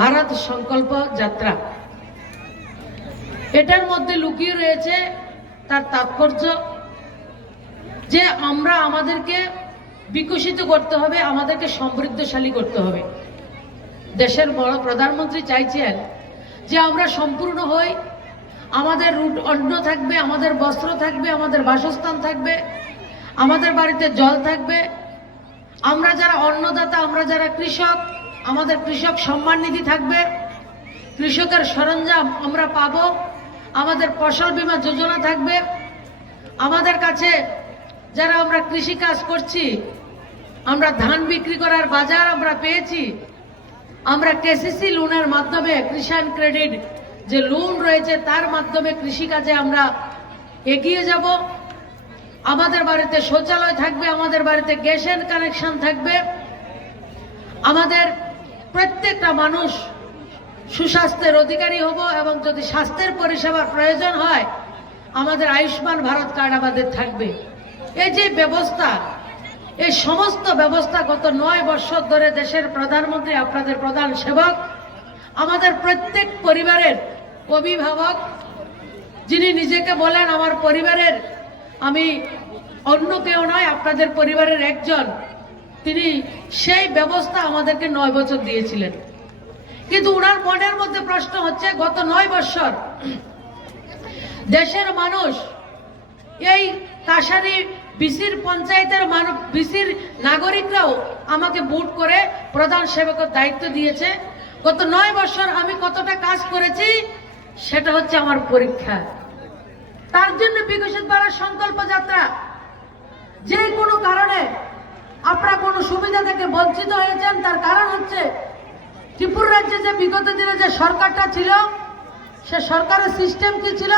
ভারত সংকল্প যাত্রা। এটার মধ্যে লুকিয়ে রয়েছে তার তাৎপর্য যে আমরা আমাদেরকে বিকশিত করতে হবে, আমাদেরকে সমৃদ্ধশালী করতে হবে। দেশের বড় প্রধানমন্ত্রী চাইছেন যে আমরা সম্পূর্ণ হই, আমাদের রুট অন্ন থাকবে, আমাদের বস্ত্র থাকবে, আমাদের বাসস্থান থাকবে, আমাদের বাড়িতে জল থাকবে। আমরা যারা অন্নদাতা, আমরা যারা কৃষক আমাদের কৃষক সম্মান নিধি থাকবে, কৃষকের সরঞ্জাম আমরা পাব, আমাদের ফসল বীমা যোজনা থাকবে। আমাদের কাছে যারা আমরা কৃষি কাজ করছি, আমরা ধান বিক্রি করার বাজার আমরা পেয়েছি। আমরা কেসিসি লোনের মাধ্যমে কৃষাণ ক্রেডিট যে লোন রয়েছে তার মাধ্যমে কৃষিকাজে আমরা এগিয়ে যাব। আমাদের বাড়িতে শৌচালয় থাকবে, আমাদের বাড়িতে গ্যাসের কানেকশন থাকবে। আমাদের প্রত্যেকটা মানুষ সুস্বাস্থ্যের অধিকারী হব এবং যদি স্বাস্থ্যের পরিষেবার প্রয়োজন হয়, আমাদের আয়ুষ্মান ভারত কার্ড আমাদের থাকবে। এই যে ব্যবস্থা, এই সমস্ত ব্যবস্থা গত নয় বছর ধরে দেশের প্রধানমন্ত্রী, আপনাদের প্রধান সেবক, আমাদের প্রত্যেক পরিবারের অভিভাবক, যিনি নিজেকে বলেন, আমার পরিবারের, আমি অন্য কেউ নয়, আপনাদের পরিবারের একজন। তিনি সেই ব্যবস্থা আমাদেরকে নয় বছর দিয়েছিলেন। কিন্তু উনার মনের মধ্যে প্রশ্ন হচ্ছে, গত নয় বছর দেশের মানুষ এই কাশারি বিসির পঞ্চায়েতের মানুষ বিসির নাগরিকরাও আমাকে বুট করে প্রধান সেবকের দায়িত্ব দিয়েছে। গত নয় বছর আমি কতটা কাজ করেছি, সেটা হচ্ছে আমার পরীক্ষা। তার জন্য বিকশিত ভারত সংকল্প যাত্রা, যে কোনো আপনারা কোনো সুবিধা থেকে বঞ্চিত হয়েছেন? তার কারণ হচ্ছে ত্রিপুরা রাজ্যে যে বিগত দিনে যে সরকারটা ছিল, সে সরকারের সিস্টেম কি ছিল?